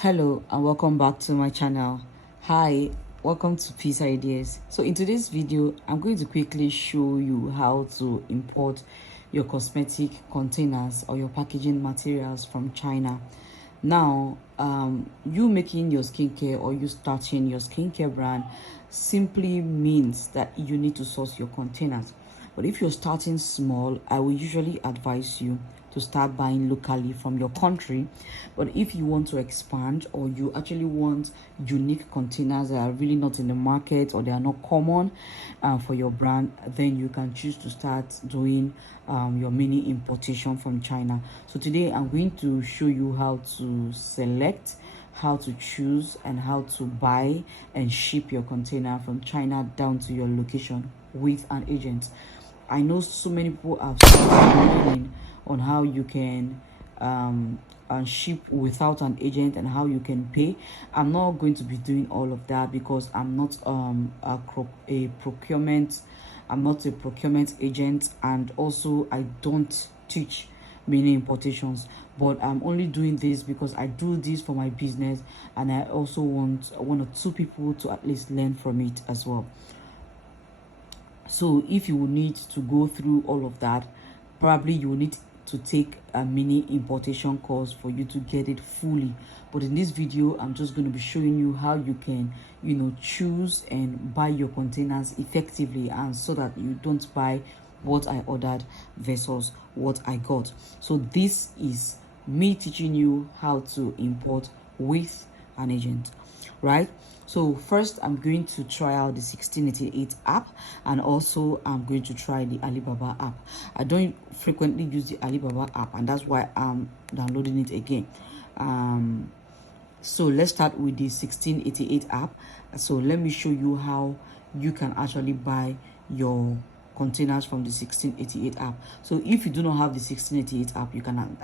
Hello and welcome back to my channel. Hi, welcome to Peace Ideas. So in today's video, I'm going to quickly show you how to import your cosmetic containers or your packaging materials from China. Now, you making your skincare or you starting your skincare brand simply means that you need to source your containers. But if you're starting small, I will usually advise you to start buying locally from your country. But if you want to expand or you actually want unique containers that are really not in the market or they are not common for your brand, then you can choose to start doing your mini importation from China. So today I'm going to show you how to select, how to choose, and how to buy and ship your container from China down to your location with an agent. I know so many people have started learning on how you can and ship without an agent and how you can pay. I'm not going to be doing all of that because I'm not a procurement agent, and also I don't teach mini importations. But I'm only doing this because I do this for my business, and I also want one or two people to at least learn from it as well. So if you need to go through all of that, probably you will need to take a mini importation course for you to get it fully. But in this video, I'm just going to be showing you how you can, choose and buy your containers effectively, and so that you don't buy what I ordered versus what I got. So this is me teaching you how to import with an agent, right? So first I'm going to try out the 1688 app, and also I'm going to try the Alibaba app. I don't frequently use the Alibaba app, and that's why I'm downloading it again. So let's start with the 1688 app. So let me show you how you can actually buy your containers from the 1688 app. So if you do not have the 1688 app, you can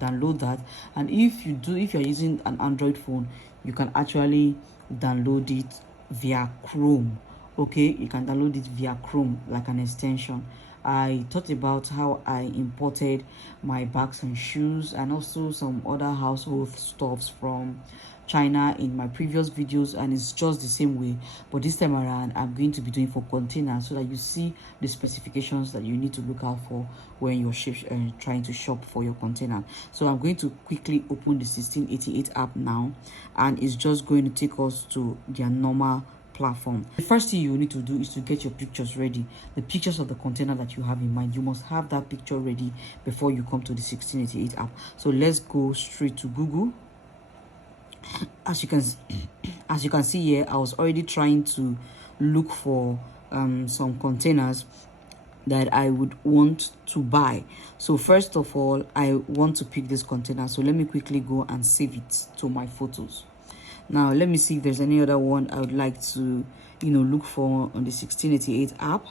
download that. And if you're using an Android phone, you can actually download it via Chrome. Okay, you can download it via Chrome like an extension. I talked about how I imported my bags and shoes and also some other household stuffs from China in my previous videos, and it's just the same way, but this time around I'm going to be doing for containers, so that you see the specifications that you need to look out for when you're trying to shop for your container. So I'm going to quickly open the 1688 app now, and it's just going to take us to their normal platform. The first thing you need to do is to get your pictures ready, the pictures of the container that you have in mind. You must have that picture ready before you come to the 1688 app. So let's go straight to Google. As you can see here, I was already trying to look for some containers that I would want to buy. So first of all, I want to pick this container, so let me quickly go and save it to my photos. Now let me see if there's any other one I would like to look for on the 1688 app.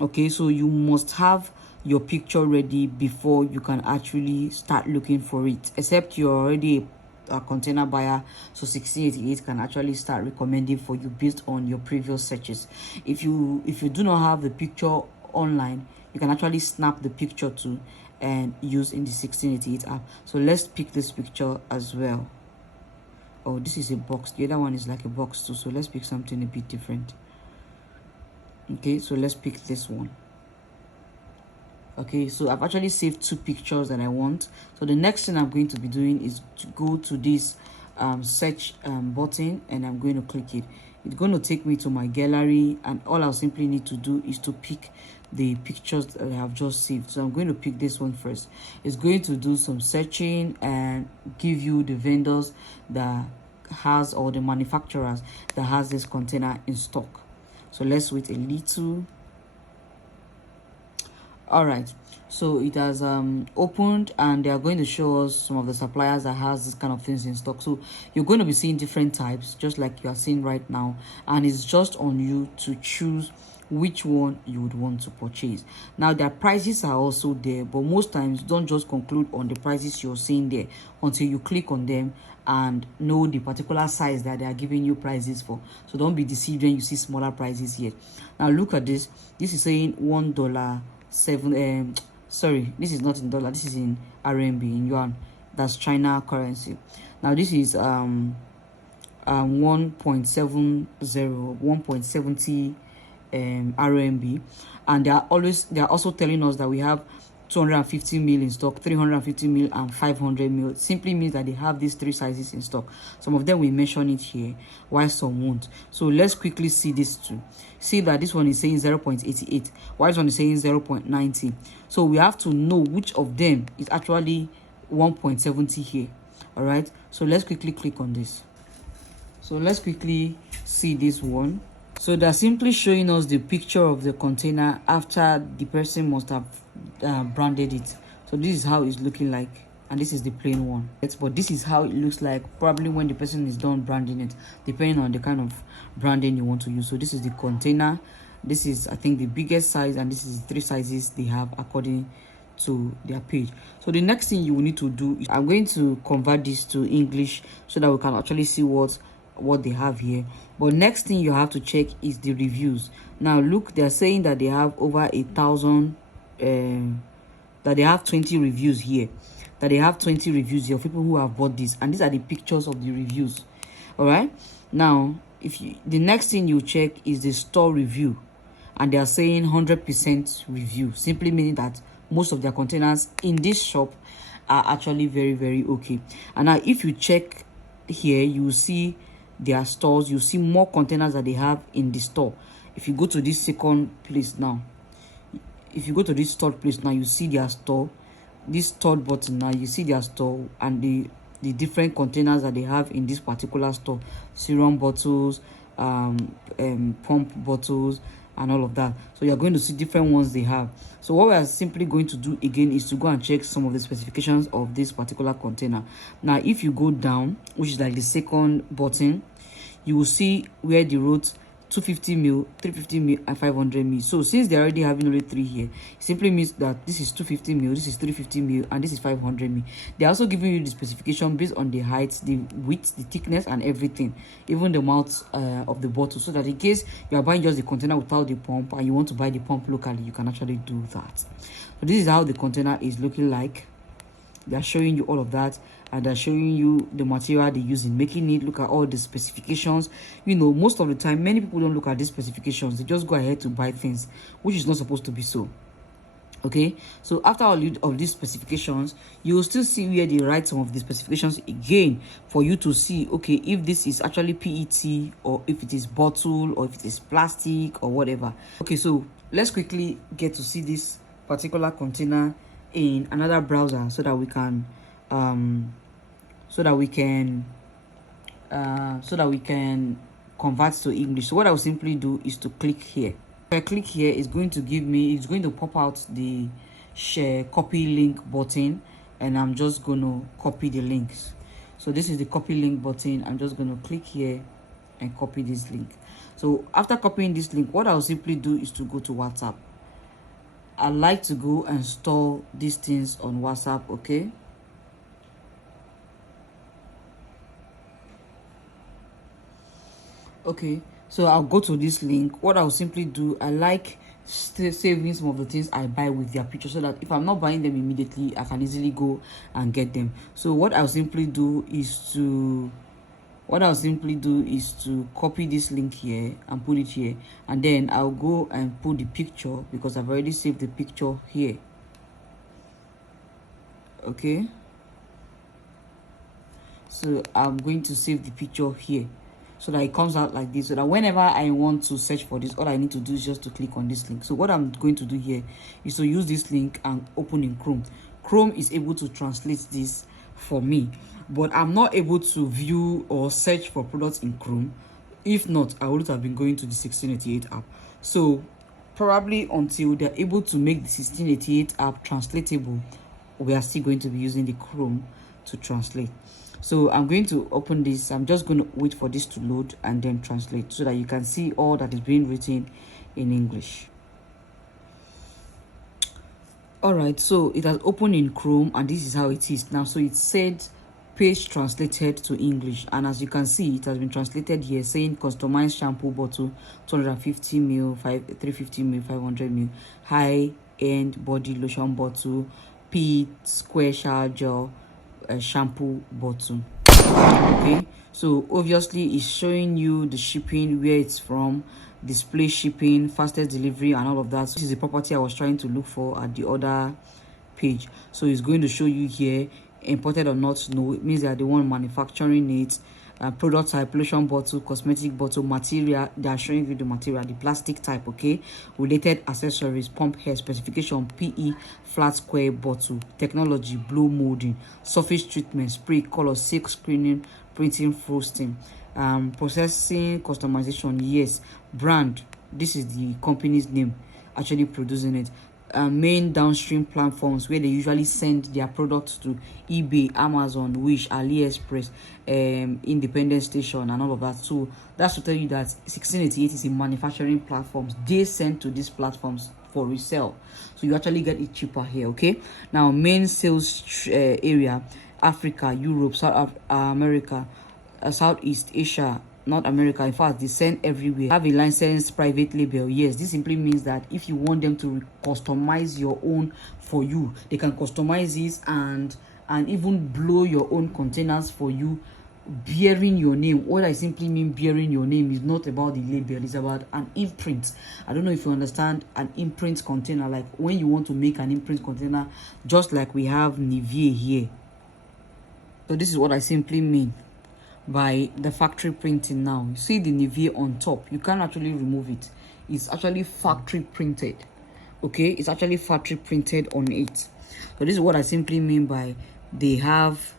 Okay, so you must have your picture ready before you can actually start looking for it, except you're already a container buyer, so 1688 can actually start recommending for you based on your previous searches. If you do not have the picture online, you can actually snap the picture too and use in the 1688 app. So let's pick this picture as well. Oh, this is a box. The other one is like a box too, so let's pick something a bit different. Okay, so let's pick this one. Okay, so I've actually saved two pictures that I want. So the next thing I'm going to be doing is to go to this search button, and I'm going to click it. It's going to take me to my gallery, and all I'll simply need to do is to pick the pictures that I have just saved. So I'm going to pick this one first. It's going to do some searching and give you the vendors that has, or the manufacturers that has this container in stock. So let's wait a little. All right, so it has opened, and they are going to show us some of the suppliers that has this kind of things in stock. So you're going to be seeing different types, just like you are seeing right now, and it's just on you to choose which one you would want to purchase. Now their prices are also there, but most times don't just conclude on the prices you're seeing there until you click on them and know the particular size that they are giving you prices for. So don't be deceived when you see smaller prices here. Now look at this. This is saying $1.7. Sorry, this is not in dollar, this is in RMB, in yuan. That's China currency. Now this is 1.70 1.70 RMB, and they are also telling us that we have 250 mil in stock, 350 mil, and 500 mil. Simply means that they have these three sizes in stock. Some of them we mention it here, while some won't. So let's quickly see this two. See that this one is saying 0.88, while this one is saying 0.90. So we have to know which of them is actually 1.70 here. All right, so let's quickly click on this. So let's quickly see this one. So they're simply showing us the picture of the container after the person must have branded it. So this is how it's looking like, and this is the plain one. But this is how it looks like probably when the person is done branding it, depending on the kind of branding you want to use. So this is the container. This is, I think, the biggest size, and this is the three sizes they have according to their page. So the next thing you will need to do is, I'm going to convert this to English so that we can actually see what they have here. But next thing you have to check is the reviews. Now look, they're saying that they have over 1,000 that they have 20 reviews here, that they have 20 reviews here of people who have bought this, and these are the pictures of the reviews. All right, now the next thing you check is the store review, and they are saying 100% review, simply meaning that most of their containers in this shop are actually very, very okay. And now if you check here, you will see their stores. You see more containers that they have in the store. If you go to this second place now, if you go to this third place now, you see their store. This third button now, you see their store and the different containers that they have in this particular store. Serum bottles, pump bottles, and all of that. So you're going to see different ones they have. So what we are simply going to do again is to go and check some of the specifications of this particular container. Now if you go down, which is like the second button, you will see where they wrote 250 mil, 350 mil, and 500 mil. So since they're already having only three here, it simply means that this is 250 mil, this is 350 mil, and this is 500 mil. They're also giving you the specification based on the height, the width, the thickness, and everything, even the mouth of the bottle, so that in case you are buying just the container without the pump and you want to buy the pump locally, you can actually do that. So this is how the container is looking like. They're showing you all of that, and they're showing you the material they use in making it. Look at all the specifications. You know, most of the time many people don't look at these specifications, they just go ahead to buy things, which is not supposed to be so. Okay, so after all of these specifications, you will still see where they write some of the specifications again for you to see, okay, if this is actually PET, or if it is bottle, or if it is plastic, or whatever. Okay, so let's quickly get to see this particular container in another browser so that we can convert to English. So what I will simply do is to click here. If I click here, it's going to pop out the share copy link button, and I'm just going to copy the links. So this is the copy link button. I'm just going to click here and copy this link. So after copying this link, what I'll simply do is to go to WhatsApp. I like to go and store these things on WhatsApp. Okay, so I'll go to this link. What I'll simply do, I like saving some of the things I buy with their picture, so that if I'm not buying them immediately, I can easily go and get them. So what I'll simply do is to copy this link here and put it here, and then I'll go and put the picture, because I've already saved the picture here. Okay, so I'm going to save the picture here so that it comes out like this, so that whenever I want to search for this, all I need to do is just to click on this link. So what I'm going to do here is to use this link and open in Chrome. Chrome is able to translate this for me, but I'm not able to view or search for products in Chrome. If not, I would have been going to the 1688 app. So probably until they're able to make the 1688 app translatable, we are still going to be using the Chrome to translate. So I'm going to open this. I'm just going to wait for this to load and then translate, so that you can see all that is being written in English. All right, so it has opened in Chrome, and this is how it is now. So it said page translated to English, and as you can see, it has been translated here, saying customized shampoo bottle, 250 ml, 350 ml, 500 ml, high end body lotion bottle, Pete square shower gel, a shampoo bottle. Okay, so obviously it's showing you the shipping, where it's from, display shipping, fastest delivery, and all of that. So this is the property I was trying to look for at the other page. So it's going to show you here, imported or not. No, it means they are the one manufacturing it. Product type, lotion bottle, cosmetic bottle, material, they are showing you the material, the plastic type. Okay, related accessories, pump hair, specification PE, flat square bottle, technology, blow molding, surface treatment, spray, color, silk screening, printing, frosting, processing, customization, yes, brand, this is the company's name actually producing it. Main downstream platforms where they usually send their products to: eBay, Amazon, Wish, AliExpress, independent station, and all of that. So that's to tell you that 1688 is a manufacturing platforms. They send to these platforms for resale, so you actually get it cheaper here. Okay, now main sales area: Africa, Europe, South America, Southeast Asia, North America. In fact, they send everywhere. Have a licensed private label. Yes, this simply means that if you want them to customize your own for you, they can customize this and even blow your own containers for you, bearing your name. What I simply mean bearing your name is not about the label, it's about an imprint. I don't know if you understand an imprint container, like when you want to make an imprint container, just like we have Nivea here. So this is what I simply mean by the factory printing. Now you see the Nivea on top, you can't actually remove it. It's actually factory printed. Okay, it's actually factory printed on it. So this is what I simply mean by they have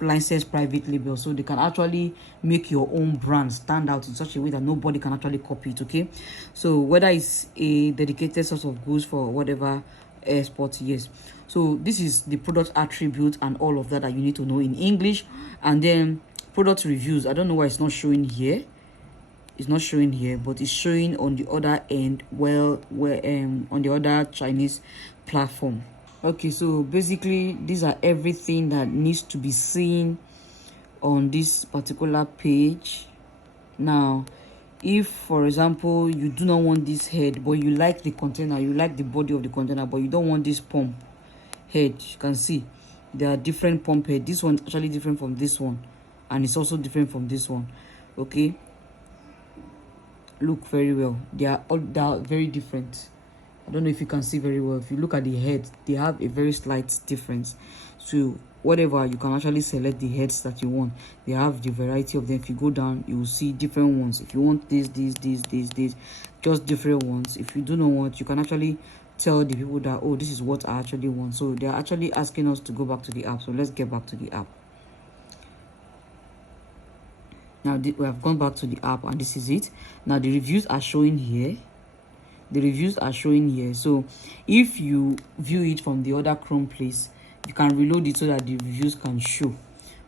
licensed private label, so they can actually make your own brand stand out in such a way that nobody can actually copy it. Okay, so whether it's a dedicated source of goods for whatever export, yes. So this is the product attribute and all of that you need to know in English. And then product reviews, I don't know why it's not showing here. It's not showing here, but it's showing on the other end, well, where on the other Chinese platform. Okay, so basically these are everything that needs to be seen on this particular page. Now, if for example you do not want this head, but you like the container, you like the body of the container, but you don't want this pump head, you can see there are different pump head. This one actually different from this one, and it's also different from this one. Okay, look very well, they are very different. I don't know if you can see very well. If you look at the head, they have a very slight difference. So whatever, you can actually select the heads that you want. They have the variety of them. If you go down, you will see different ones. If you want this, just different ones. If you do not want, you can actually tell the people that, oh, this is what I actually want. So they're actually asking us to go back to the app. So let's get back to the app. Now we have gone back to the app, and this is it. Now the reviews are showing here. The reviews are showing here. So if you view it from the other Chrome place, you can reload it so that the reviews can show.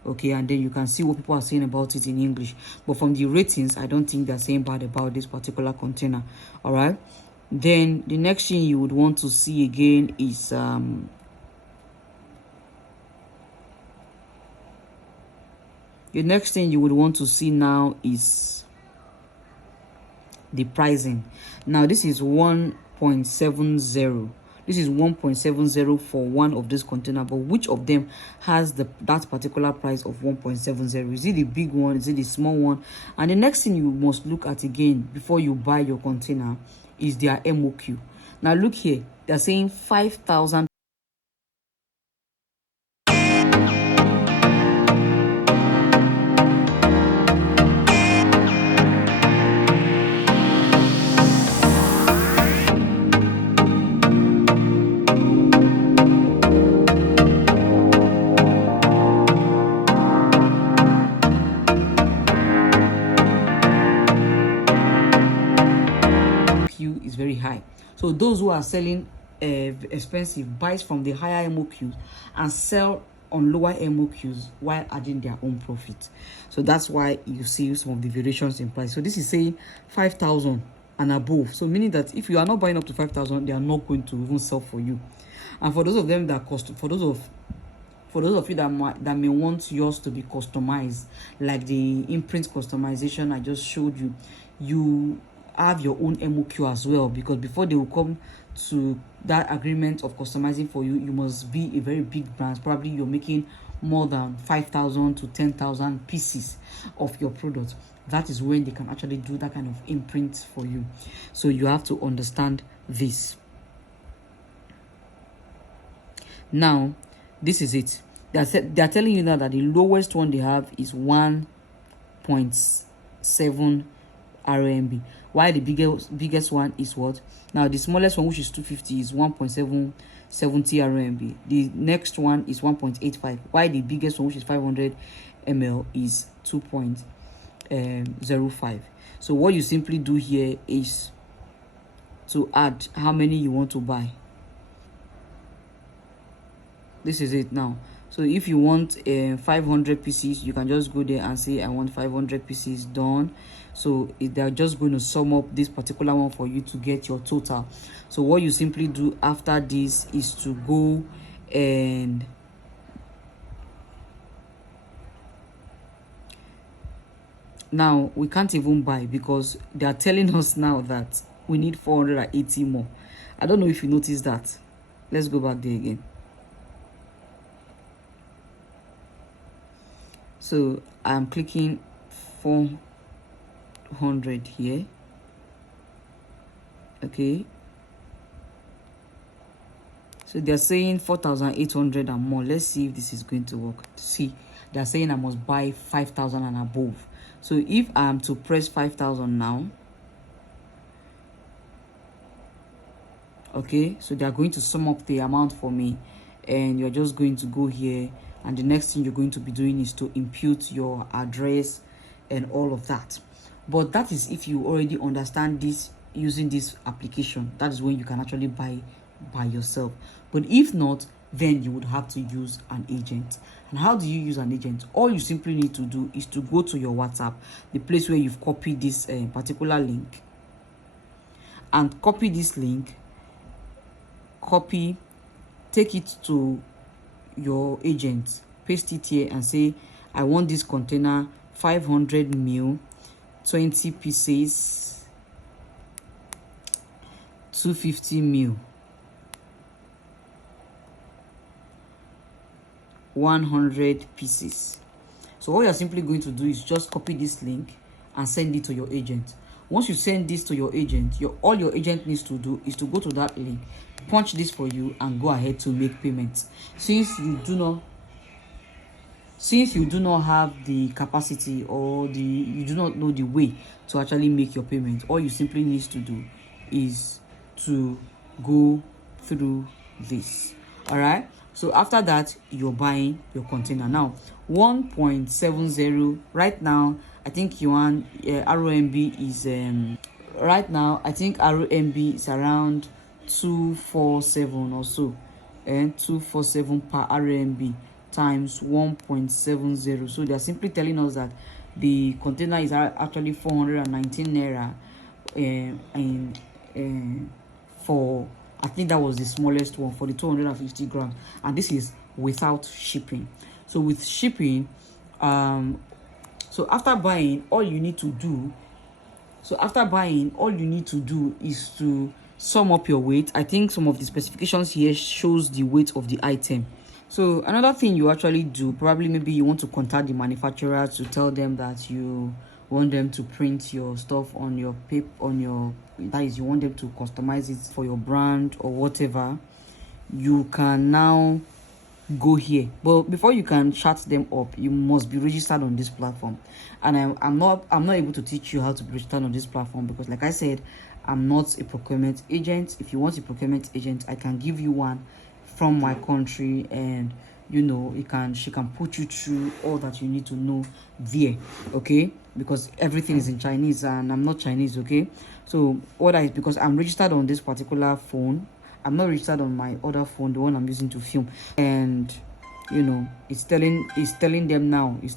Okay, and then you can see what people are saying about it in English. But from the ratings, I don't think they're saying bad about this particular container. All right, then the next thing you would want to see again is the next thing you would want to see now is the pricing. Now this is 1.70. This is 1.70 for one of this container, but which of them has that particular price of 1.70? Is it the big one? Is it the small one? And the next thing you must look at again before you buy your container is their MOQ. Now look here, they're saying 5,000. Is very high. So those who are selling expensive buys from the higher MOQs and sell on lower MOQs while adding their own profit. So that's why you see some of the variations in price. So this is saying 5,000 and above. So meaning that if you are not buying up to 5,000, they are not going to even sell for you. And for those of them that for those of you that may want yours to be customized, like the imprint customization I just showed you, you have your own MOQ as well, because before they will come to that agreement of customizing for you, you must be a very big brand. Probably you're making more than 5,000 to 10,000 pieces of your product. That is when they can actually do that kind of imprint for you. So you have to understand this. Now, this is it. They're telling you now that the lowest one they have is 1.7 RMB. While the biggest one is what? Now, the smallest one, which is 250, is 1.770 RMB. The next one is 1.85. While the biggest one, which is 500 ml, is 2.05. So what you simply do here is to add how many you want to buy. This is it now. So if you want 500 pieces, you can just go there and say I want 500 pieces done. So they're just going to sum up this particular one for you to get your total. So what you simply do after this is to go and now we can't even buy because they are telling us now that we need 480 more. I don't know if you noticed that. Let's go back there again. So I'm clicking 400 here. Okay. So they're saying 4,800 and more. Let's see if this is going to work. See, they're saying I must buy 5,000 and above. So if I am to press 5,000 now, okay, so they're going to sum up the amount for me, and you're just going to go here, and the next thing you're going to be doing is to impute your address and all of that. But that is if you already understand this using this application. That is when you can actually buy by yourself. But if not, then you would have to use an agent. And how do you use an agent? All you simply need to do is to go to your WhatsApp, the place where you've copied this particular link, and copy this link, take it to your agent, paste it here and say I want this container 500 ml, 20 pieces, 250 ml, 100 pieces. So all you're simply going to do is just copy this link and send it to your agent. Once you send this to your agent, all your agent needs to do is to go to that link, punch this for you, and go ahead to make payments. Since you do not have the capacity, or you do not know the way to actually make your payment, all you simply need to do is to go through this. All right. So after that, you're buying your container. Now 1.70 right now, I think yuan RMB is right now I think RMB is around 247 or so, and 247 per RMB times 1.70. So they're simply telling us that the container is actually 419 naira, and for, I think that was the smallest one, for the 250 grams, and this is without shipping. So with shipping, so after buying, all you need to do is to sum up your weight. I think some of the specifications here shows the weight of the item. So another thing you actually do, probably maybe you want to contact the manufacturer to tell them that you want them to print your stuff on your paper, that is, you want them to customize it for your brand or whatever. You can now go here, but before you can chat them up, you must be registered on this platform. And I'm not able to teach you how to be registered on this platform because, like I said, I'm not a procurement agent. If you want a procurement agent, I can give you one from my country, and she can put you through all that you need to know there, okay? Because everything is in Chinese and I'm not Chinese, okay? So because I'm registered on this particular phone, I'm not registered on my other phone, the one I'm using to film, and it's telling them now, it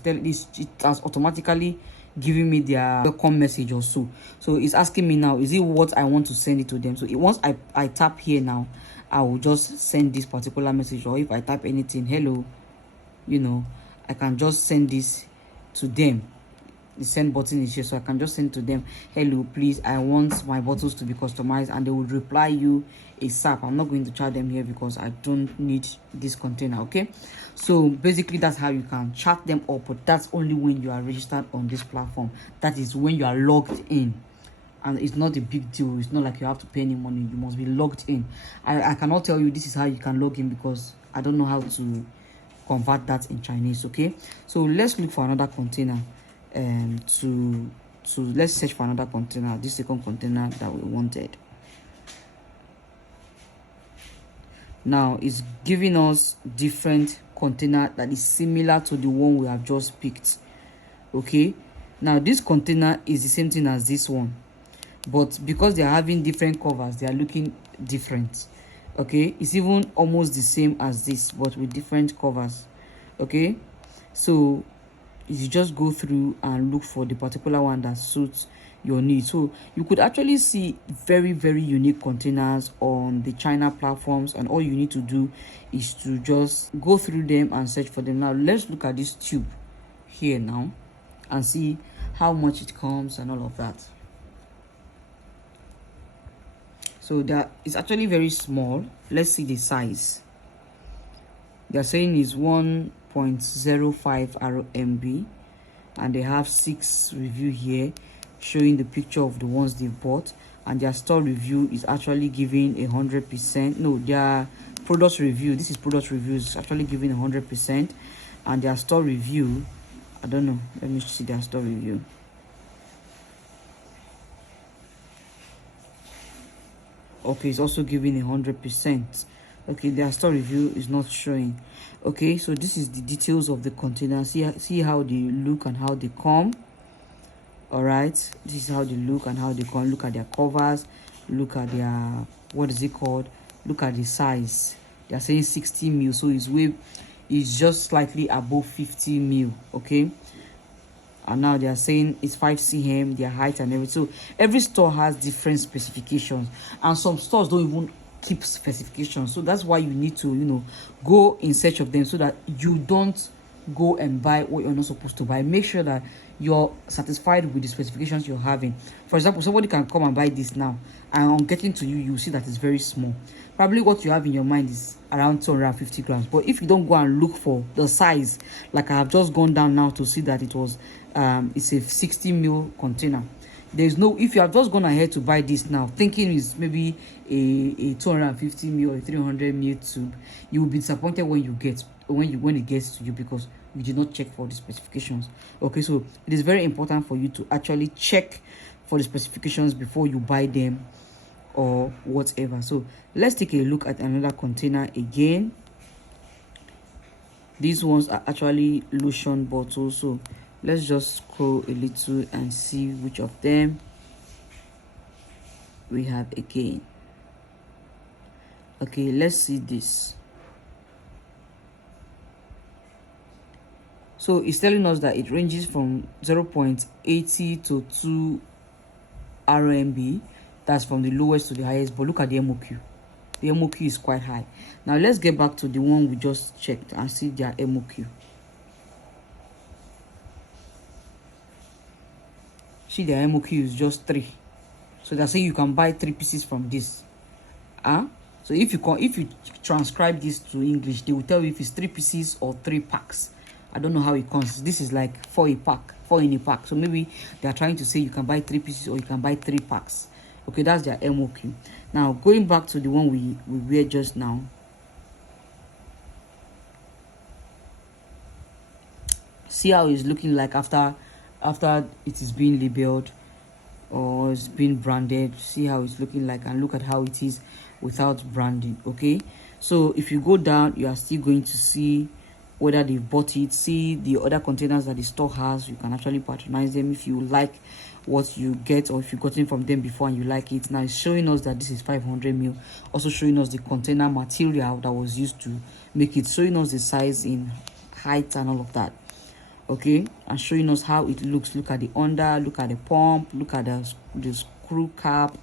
has automatically giving me their welcome message or so. So it's asking me now, is it what I want to send it to them? So once I tap here now, I will just send this particular message, or if I type anything, hello, I can just send this to them. the send button is here, so I can just send to them, hello, please, I want my bottles to be customized, and they would reply you ASAP. I'm not going to charge them here because I don't need this container. Okay, so basically that's how you can chat them up, but that's only when you are registered on this platform. That is when you are logged in, and it's not a big deal. It's not like you have to pay any money. You must be logged in. I cannot tell you this is how you can log in because I don't know how to convert that in Chinese. Okay, so let's look for another container let's search for another container, this second container that we wanted. Now it's giving us different container that is similar to the one we have just picked. Okay, now this container is the same thing as this one, but because they are having different covers, they are looking different. Okay, it's even almost the same as this but with different covers. Okay, so you just go through and look for the particular one that suits your needs. So you could actually see very, very unique containers on the China platforms, and all you need to do is to just go through them and search for them. Now let's look at this tube here now and see how much it comes and all of that. So that is actually very small. Let's see the size. They're saying is 1.05 RMB, and they have 6 review here showing the picture of the ones they bought, and their store review is actually giving 100%. No, their product review, this is product reviews, is actually giving 100%, and their store review, I don't know, let me see their store review. Okay, it's also giving 100%. Okay, their store review is not showing. Okay, so this is the details of the container. See how they look and how they come. All right, this is how they look and how they come. Look at their covers, look at their, what is it called, look at the size. They are saying 60 mil, so it's just slightly above 50 mil. Okay, and now they are saying it's 5 cm, their height and everything. So every store has different specifications, and some stores don't even keep specifications. So that's why you need to, you know, go in search of them so that you don't go and buy what you're not supposed to buy. Make sure that you're satisfied with the specifications you're having. For example, somebody can come and buy this now, and on getting to you, you see that it's very small. Probably what you have in your mind is around 250 grams. But if you don't go and look for the size, like I have just gone down now to see that it was it's a 60 mil container. There's no, if you have just gone ahead to buy this now thinking it's maybe a 250 mil or a 300 mil tube, you will be disappointed when it gets to you because you did not check for the specifications. Okay, so it is very important for you to actually check for the specifications before you buy them or whatever. So let's take a look at another container again. These ones are actually lotion bottles, so let's just scroll a little and see which of them we have again. Okay, let's see this. So it's telling us that it ranges from 0.80 to 2 RMB. That's from the lowest to the highest, but look at the MOQ. The MOQ is quite high. Now let's get back to the one we just checked and see their MOQ. See, their MOQ is just 3. So they're saying you can buy 3 pieces from this. So if you transcribe this to English, they will tell you if it's 3 pieces or 3 packs. I don't know how it comes. This is like 4 in a pack. So maybe they are trying to say you can buy 3 pieces or you can buy 3 packs. Okay, that's their MOQ. Now going back to the one we wear just now. See how it's looking like after it is being labeled or it's been branded. See how it's looking like, and look at how it is without branding. Okay, so if you go down, you are still going to see whether they bought it. See the other containers that the store has. You can actually patronize them if you like what you get, or if you've gotten from them before and you like it. Now it's showing us that this is 500 mil, also showing us the container material that was used to make it, showing us the size in height and all of that. Okay, and showing us how it looks. Look at the under, look at the pump, look at the screw cap,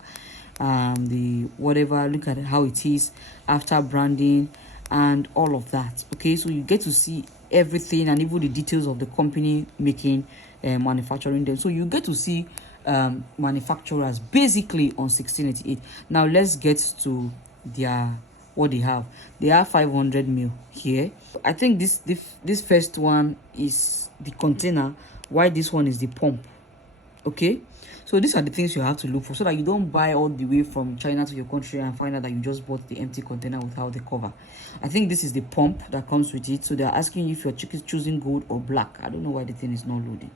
the whatever. Look at how it is after branding and all of that. Okay, so you get to see everything and even the details of the company making manufacturing them. So you get to see manufacturers basically on 1688. Now let's get to their what they have. They have 500 mil here. I think this first one is the container, while this one is the pump. Okay, so these are the things you have to look for, so that you don't buy all the way from China to your country and find out that you just bought the empty container without the cover. I think this is the pump that comes with it. So they're asking if you're choosing gold or black. I don't know why the thing is not loading.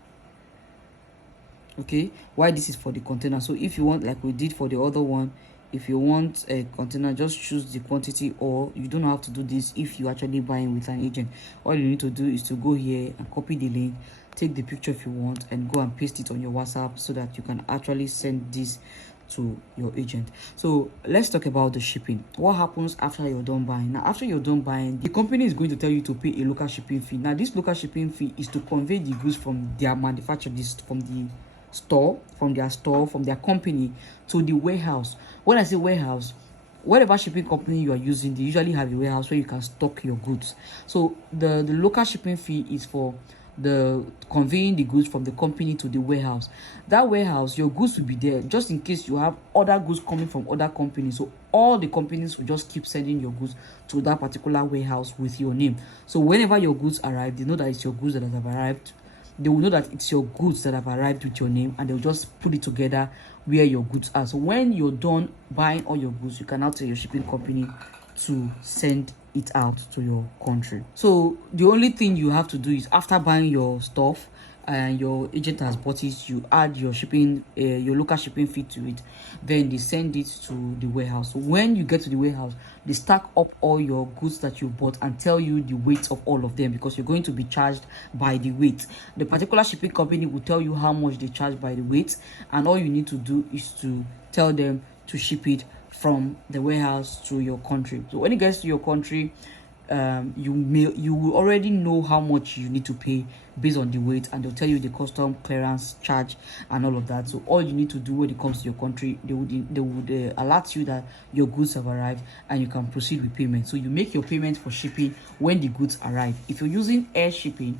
Okay, why this is for the container. So if you want, like we did for the other one, if you want a container, just choose the quantity, or you don't have to do this if you're actually buying with an agent. All you need to do is to go here and copy the link, take the picture if you want, and go and paste it on your WhatsApp so that you can actually send this to your agent. So let's talk about the shipping. What happens after you're done buying? Now, after you're done buying, the company is going to tell you to pay a local shipping fee. Now, this local shipping fee is to convey the goods from their manufacturer, from the store, from their company to the warehouse. When I say warehouse, whatever shipping company you are using, they usually have a warehouse where you can stock your goods. So the local shipping fee is for the conveying the goods from the company to the warehouse. That warehouse, your goods will be there just in case you have other goods coming from other companies. So all the companies will just keep sending your goods to that particular warehouse with your name. So whenever your goods arrive, they know that it's your goods that have arrived. They will know that it's your goods that have arrived with your name, and they'll just put it together where your goods are. So when you're done buying all your goods, you can now tell your shipping company to send it out to your country. So the only thing you have to do is, after buying your stuff and your agent has bought it, you add your shipping, your local shipping fee to it. Then they send it to the warehouse. So when you get to the warehouse, they stack up all your goods that you bought and tell you the weight of all of them, because you're going to be charged by the weight. The particular shipping company will tell you how much they charge by the weight, and all you need to do is to tell them to ship it from the warehouse to your country. So when it gets to your country, you will already know how much you need to pay based on the weight, and they'll tell you the custom clearance charge and all of that. So all you need to do when it comes to your country, they would alert you that your goods have arrived, and you can proceed with payment. So you make your payment for shipping when the goods arrive. If you're using air shipping,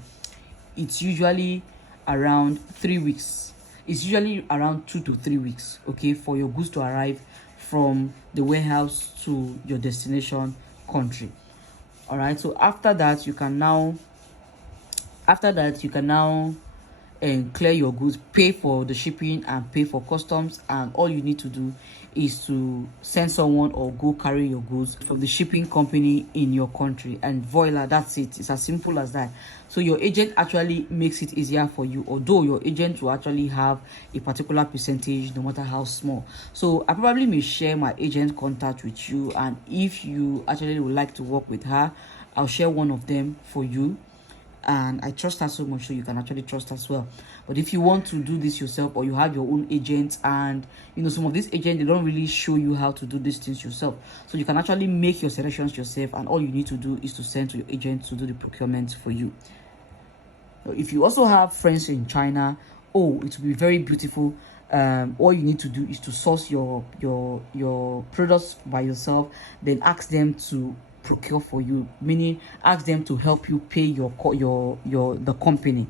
it's usually around 3 weeks. It's usually around 2 to 3 weeks, okay, for your goods to arrive from the warehouse to your destination country. All right, so after that you can now clear your goods, pay for the shipping and pay for customs, and all you need to do is to send someone or go carry your goods from the shipping company in your country, and voila, that's it. It's as simple as that. So your agent actually makes it easier for you, although your agent will actually have a particular percentage no matter how small. So I probably may share my agent contact with you, and if you actually would like to work with her, I'll share one of them for you. And I trust her so much, so you can actually trust her as well. But if you want to do this yourself, or you have your own agent, and you know some of these agents, they don't really show you how to do these things yourself, so you can actually make your selections yourself, and all you need to do is to send to your agent to do the procurement for you. So if you also have friends in China, it will be very beautiful. All you need to do is to source your products by yourself, then ask them to procure for you, meaning ask them to help you pay the company.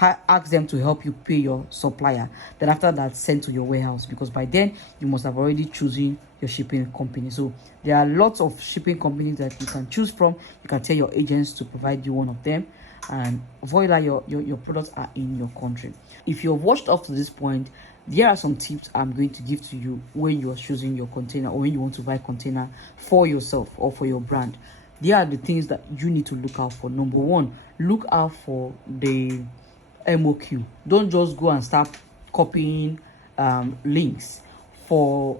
Ask them to help you pay your supplier. Then after that, send to your warehouse, because by then you must have already chosen your shipping company. So there are lots of shipping companies that you can choose from. You can tell your agents to provide you one of them, and voila, your products are in your country. If you've watched up to this point, there are some tips I'm going to give to you when you are choosing your container, or when you want to buy a container for yourself or for your brand. There are the things that you need to look out for. Number one, look out for the MOQ. Don't just go and start copying links for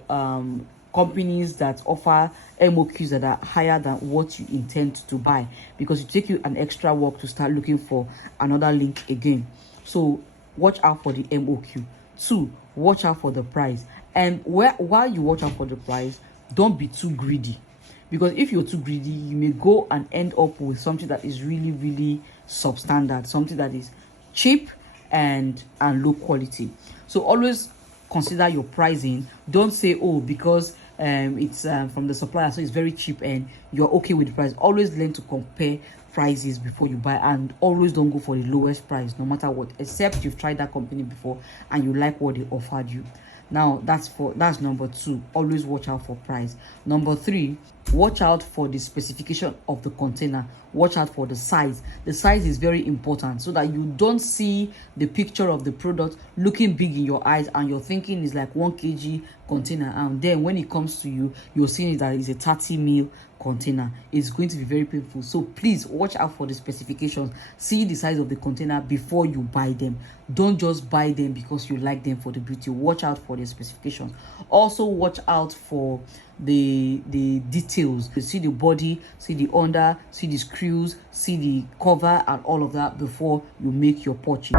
companies that offer MOQs that are higher than what you intend to buy, because it takes you an extra work to start looking for another link again. So watch out for the MOQ. 2, watch out for the price. And while you watch out for the price, don't be too greedy, because if you're too greedy, you may go and end up with something that is really, really substandard, something that is cheap and low quality. So always consider your pricing. Don't say, because it's from the supplier, so it's very cheap and you're okay with the price. Always learn to compare prices before you buy, and always don't go for the lowest price no matter what, except you've tried that company before and you like what they offered you. Now that's number 2. Always watch out for price. Number 3, watch out for the specification of the container. Watch out for the size. The size is very important, so that you don't see the picture of the product looking big in your eyes and you're thinking it's like 1 kg container, and then when it comes to you, you're seeing that it's a 30 ml container. It's going to be very painful. So please watch out for the specifications. See the size of the container before you buy them. Don't just buy them because you like them for the beauty. Watch out for the specifications. Also watch out for the details. You see the body, see the under, see the screws, see the cover and all of that before you make your purchase.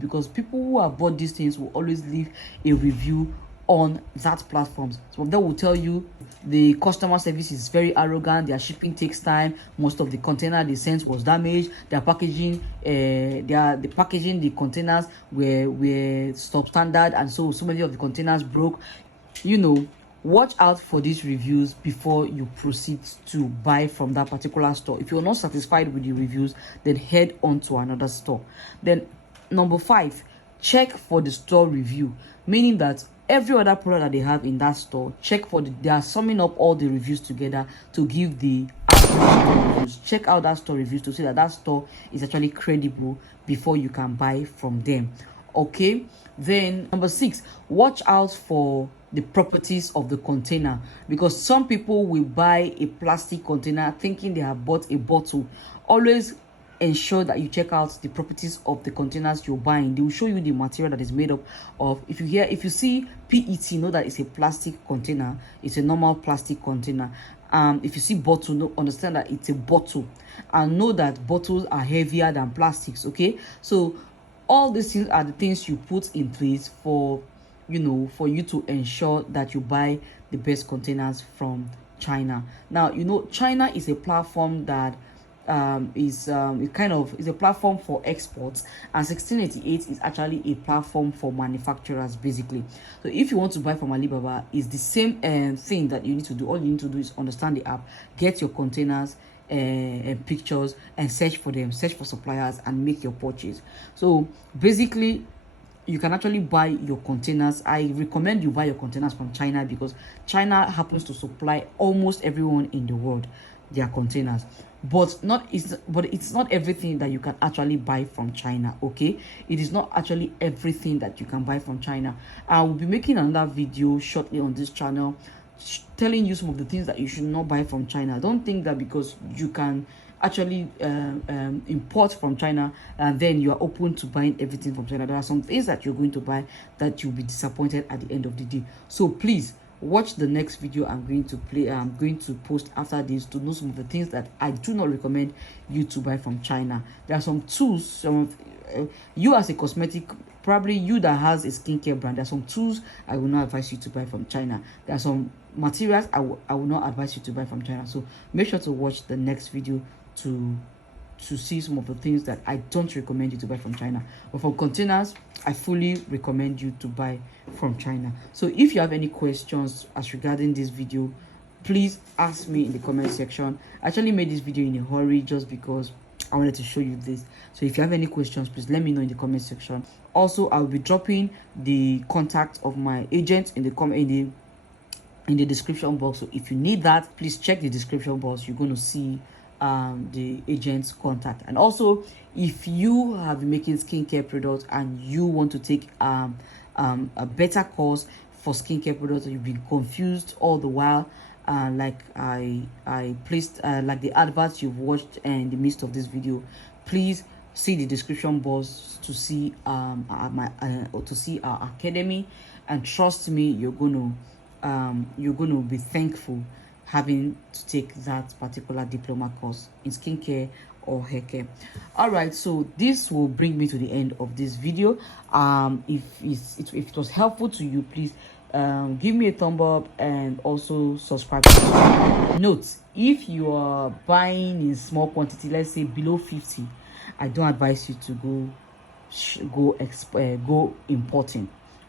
Because people who have bought these things will always leave a review on that platforms. So they will tell you the customer service is very arrogant, their shipping takes time, most of the container they sent was damaged, their packaging the packaging, the containers were substandard, and so many of the containers broke. Watch out for these reviews before you proceed to buy from that particular store. If you're not satisfied with the reviews, then head on to another store. Then number 5, check for the store review, meaning that every other product that they have in that store, check for they are summing up all the reviews together to give the reviews. Check out that store reviews to see that that store is actually credible before you can buy from them. Okay, then number 6, watch out for the properties of the container, because some people will buy a plastic container thinking they have bought a bottle. Always ensure that you check out the properties of the containers you're buying. They will show you the material that is made up of. If you see PET, know that it's a plastic container. It's a normal plastic container. If you see bottle, understand that it's a bottle, and know that bottles are heavier than plastics. Okay, so all these things are the things you put in place for you to ensure that you buy the best containers from China. Now China is a platform that is a platform for exports, and 1688 is actually a platform for manufacturers basically. So if you want to buy from Alibaba, it's the same thing that you need to do. All you need to do is understand the app, get your containers and pictures, and search for them, search for suppliers, and make your purchase. So basically, you can actually buy your containers. I recommend you buy your containers from China, because China happens to supply almost everyone in the world their containers, but it's not everything that you can actually buy from China. Okay, it is not actually everything that you can buy from China. I will be making another video shortly on this channel telling you some of the things that you should not buy from China. Don't think that because you can actually import from China and then you are open to buying everything from China. There are some things that you're going to buy that you'll be disappointed at the end of the day. So please watch the next video I'm going to post after this to know some of the things that I do not recommend you to buy from China. There are some tools, you as a cosmetic, probably you that has a skincare brand, there are some tools I will not advise you to buy from China. There are some materials I will not advise you to buy from China. So make sure to watch the next video to see some of the things that I don't recommend you to buy from China. But for containers, I fully recommend you to buy from China. So if you have any questions as regarding this video, please ask me in the comment section. I actually made this video in a hurry just because I wanted to show you this. So if you have any questions, please let me know in the comment section. Also, I'll be dropping the contact of my agent in the description box. So if you need that, please check the description box. You're going to see the agent's contact. And also, if you have been making skincare products and you want to take a better course for skincare products, you've been confused all the while, like I placed like the adverts you've watched in the midst of this video, please see the description box to see our academy, and trust me, you're gonna be thankful having to take that particular diploma course in skincare or hair care. All right, so this will bring me to the end of this video. If it was helpful to you, please give me a thumb up and also subscribe to the channel. Note, if you are buying in small quantity, let's say below 50, I don't advise you to go importing.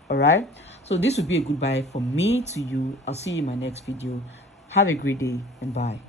All right, so this would be a goodbye from me to you. I'll see you in my next video. Have a great day and bye.